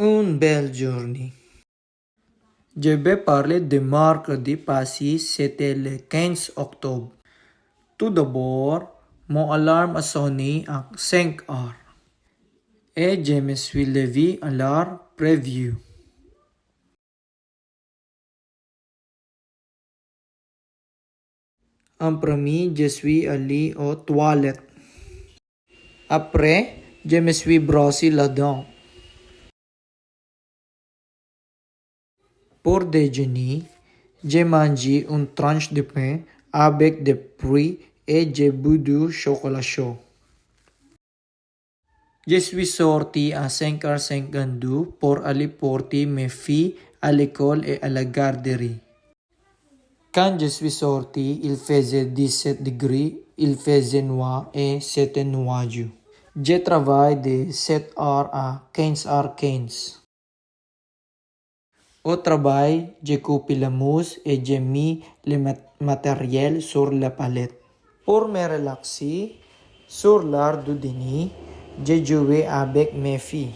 Une belle journée. Je vais parler de mercredi passé, c'était le 15 octobre. Tout d'abord, mon alarme a sonné à 5 heures et je me suis levé à l'heure prévue. En premier, je suis allé aux toilettes. Après, je me suis brossé la dent. Pour déjeuner, j'ai mangé une tranche de pain avec des fruits et j'ai bu du chocolat chaud. Je suis sorti à 5h52 pour aller porter mes filles à l'école et à la garderie. Quand je suis sorti, il faisait 17 degrés, il faisait noir et c'était nuageux. Je travaille de 7h à 15h15. Au travail, j'ai coupé la mousse et j'ai mis le matériel sur la palette. Pour me relaxer, sur l'heure du dîner, j'ai joué avec mes filles.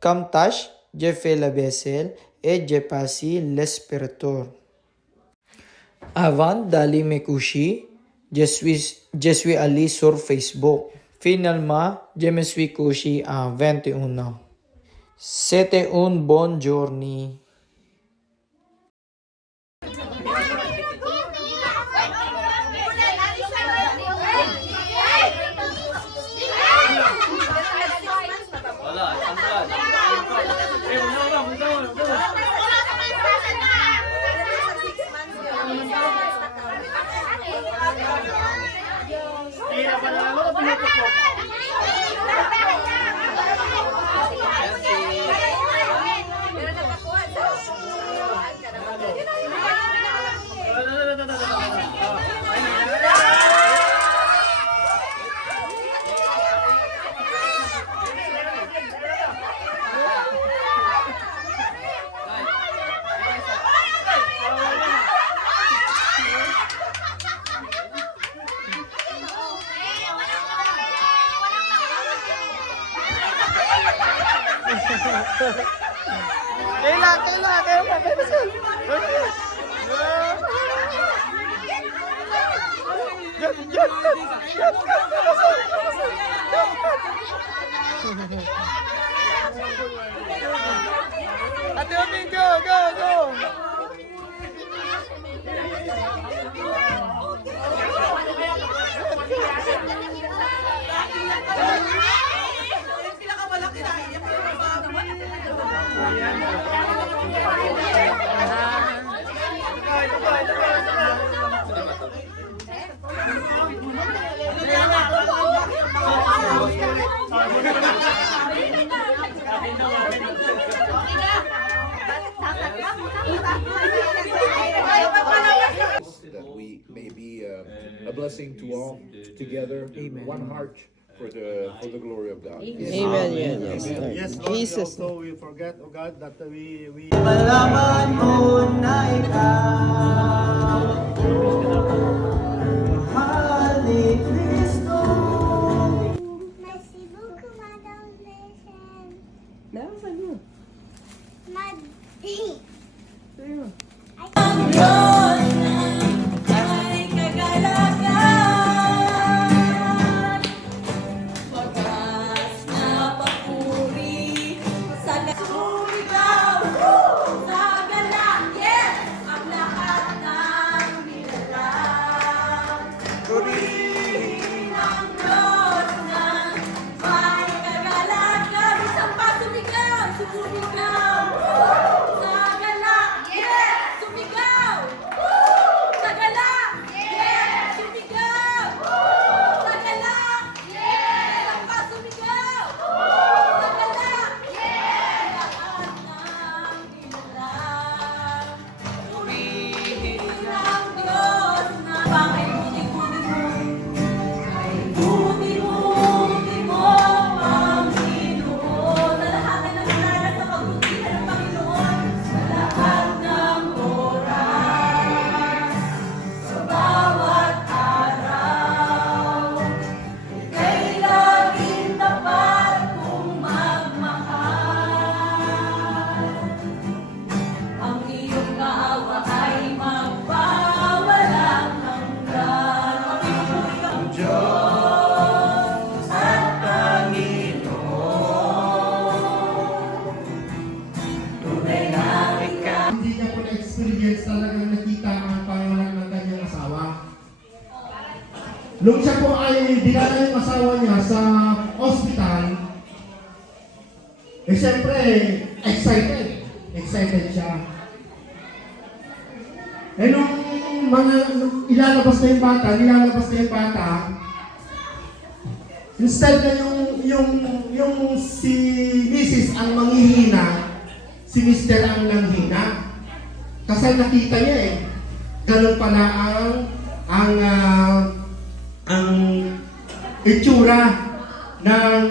Comme tâche, j'ai fait la vaisselle et j'ai passé l'aspirateur. Avant d'aller me coucher, je suis allé sur Facebook. Finalement, je me suis couché à 21h. C'était une bonne journée. Ate Omi, go, go, go! That we may be a blessing to all together. Amen. One heart for the glory of God. Amen. Yes, Lord. Yes, Lord. Jesus. Also, we forget, oh God, that we Malaman mo na ikaw, mahal ni Kristo. Merci beaucoup, Madame Lechen. Meron sa inyo. Sa'yo. Sumigaw! nung siya po ay dinala yung asawa niya sa hospital, eh siyempre, excited siya. Eh nung ilalabas na yung bata, instead na yung si Mrs. ang manghihina, si Mr. ang nanghina. Kasi nakita niya eh, ganun pala ang itsura ng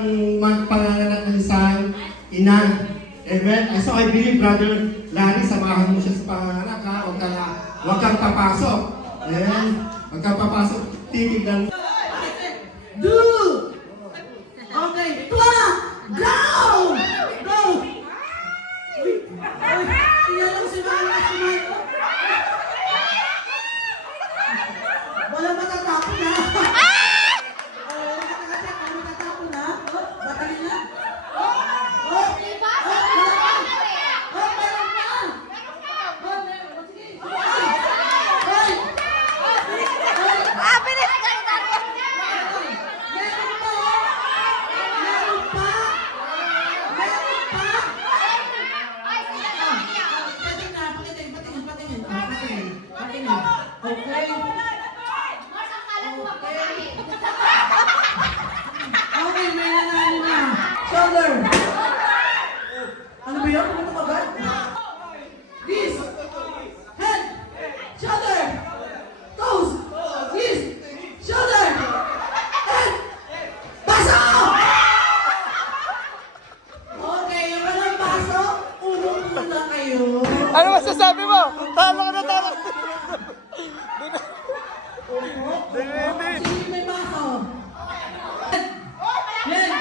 panganganak ng isang ina. Amen? So I believe, Brother Larry, samahan mo siya sa panganganak ha. Huwag kang papasok. Amen? Huwag kang papasok. Titignan mo. Do! Okay, Twa! Go! Go! Uy! Tingnan lang si Mama. Wala matatapon na. Matatapon na. Batali na. Okay, may nanalo na. Shoulder. Ano ba yun? Ano ba ba? This. Head. Shoulder. Toes. This. Shoulder. Head. Paso! Okay, yung walang paso, unong-uno lang kayo. Ano masasabi mo? Talo ka na, talo ka. Sino may paso? Head.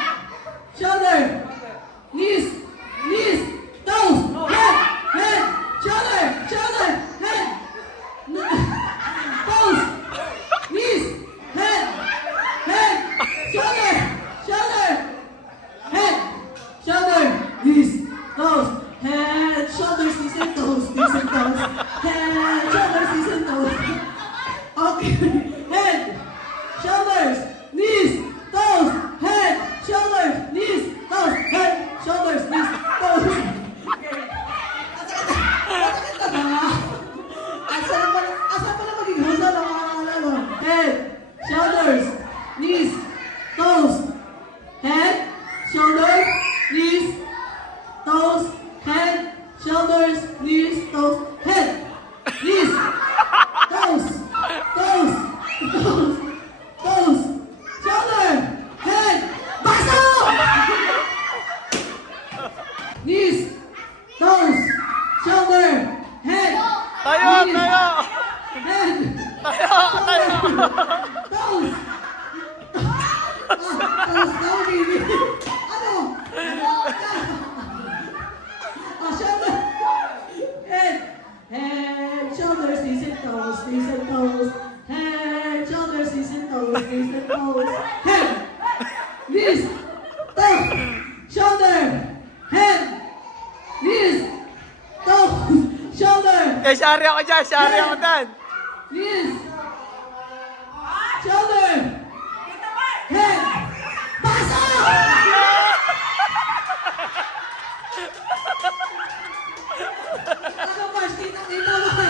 Shoulder. Knees. Knees. Toes. Head. Head. Shoulder. Shoulder. Head. Toes. Knees. Head. Head. Shoulder. Shoulder. Head. Shoulder. Knees. Toes. Head. Shoulders. Knees and toes. Knees and toes. Head. Shoulders. Knees and toes. Okay. Head. Shoulders. Knees. Toes. Head. Shoulders. Knees. Toes. Head. Shoulders. Knees. Toes. Asa pala maging hosa ng mga ano? Head. Shoulders. Knees. Toes. Head. Shoulders. Knees. Toes. Head. Shoulders. Knees. Toes. Head. Knees. Toes. Toes. Toes. Toes. Shoulder. Head. Paso! Knees. Toes. Shoulder. Head. Tayo, Knees. tayo! Head. Tayo, tayo! Toes. Toes daw, baby. Ano? Shoulder. Head. Head. Shoulders, knees and toes. Knees and toes. Head. Shoulders, knees and toes. Knees and toes. Head. Knees. Toes. Shoulder. Head. Knees. Toes. Shoulder. Eh, shari ako dyan, shari ako dyan. Knees. Shoulder. Head. Paso! Ano ba? Kita ba?